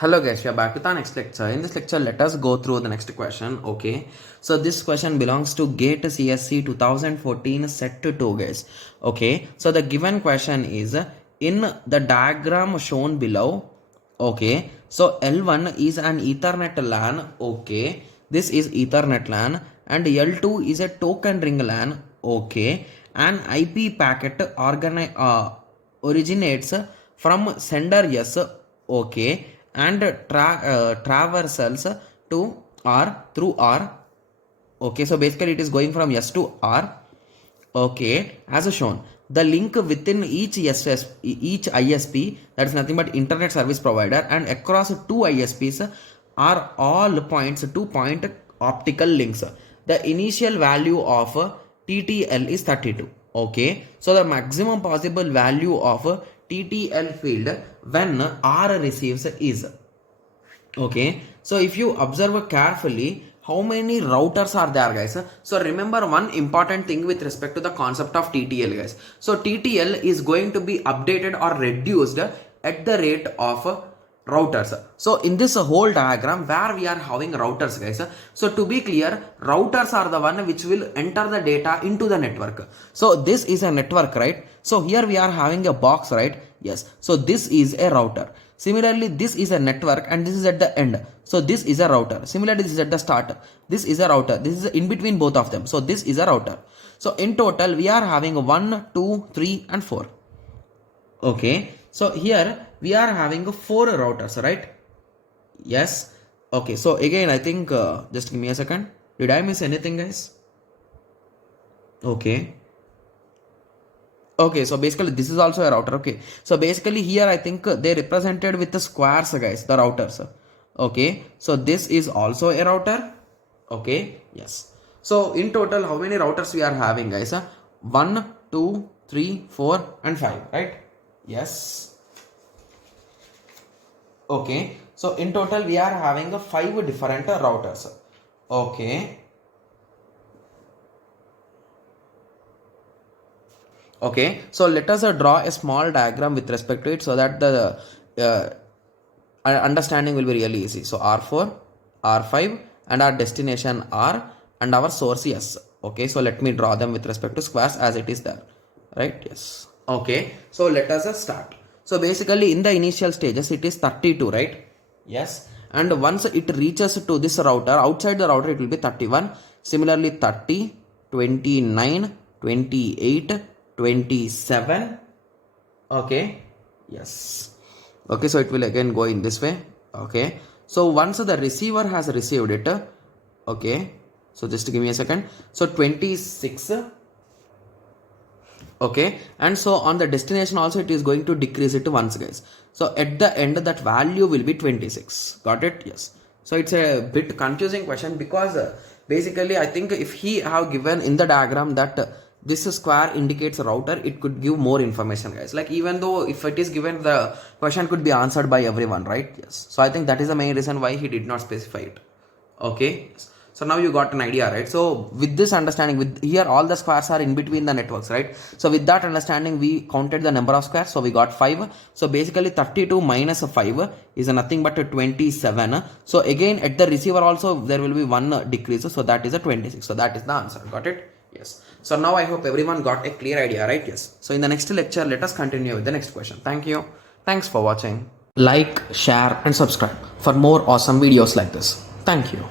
Hello guys, we are back with our next lecture. In this lecture, let us go through the next question. Okay, so this question belongs to GATE CSC 2014 set to 2 guys. Okay, so the given question is in the diagram shown below. Okay, so L1 is an Ethernet LAN. Okay, this is Ethernet LAN, and L2 is a token ring LAN. Okay, an IP packet originates from sender S. Okay, and traversals to R through R. Okay, so basically it is going from S to R. Okay, as shown, the link within each ISP, that is nothing but internet service provider, and across two ISPs are all points to point optical links. The initial value of TTL is 32. Okay, so the maximum possible value of TTL field when R receives is. Okay, so if you observe carefully, how many routers are there guys? So remember one important thing with respect to the concept of TTL guys. So TTL is going to be updated or reduced at the rate of routers. So in this whole diagram where we are having routers guys, so to be clear, routers are the one which will enter the data into the network. So this is a network, right? So here we are having a box, right? Yes, so this is a router. Similarly, this is a network and this is at the end. So this is a router. Similarly, this is at the start. This is a router. This is in between both of them. So this is a router. So in total, we are having 1, 2, 3 and 4. Okay. So here we are having 4 routers, right? Yes. Okay. So again, I think just give me a second. Did I miss anything, guys? Okay. Okay, so basically this is also a router. Okay, so basically here I think they represented with the squares guys, the routers. Okay, so this is also a router. Okay, yes. So in total how many routers we are having guys? 1, 2, 3, 4 and 5, right? Yes. Okay, so in total we are having 5 different routers. Okay. Okay, so let us draw a small diagram with respect to it so that the understanding will be really easy. So R4, R5 and our destination R and our source S. Okay, so let me draw them with respect to squares as it is there, right? Yes. Okay, so let us start. So basically in the initial stages it is 32, right? Yes, and once it reaches to this router, outside the router it will be 31. Similarly 30, 29, 28, 27. Okay, yes. Okay, so it will again go in this way. Okay, so once the receiver has received it, okay, so just give me a second. So 26. Okay, and so on the destination also it is going to decrease it once guys. So at the end that value will be 26. Got it? Yes. So it's a bit confusing question because basically I think if he have given in the diagram that this square indicates a router, it could give more information guys. Like even though if it is given, the question could be answered by everyone, right? Yes. So I think that is the main reason why he did not specify it. Okay, so now you got an idea, right? So with this understanding, with here all the squares are in between the networks, right? So with that understanding we counted the number of squares, so we got 5. So basically 32 minus 5 is nothing but 27. So again at the receiver also there will be one decrease, so that is a 26. So that is the answer. Got it? Yes. So now I hope everyone got a clear idea, right? Yes. So in the next lecture let us continue with the next question. Thank you. Thanks for watching. Like, share and subscribe for more awesome videos like this. Thank you.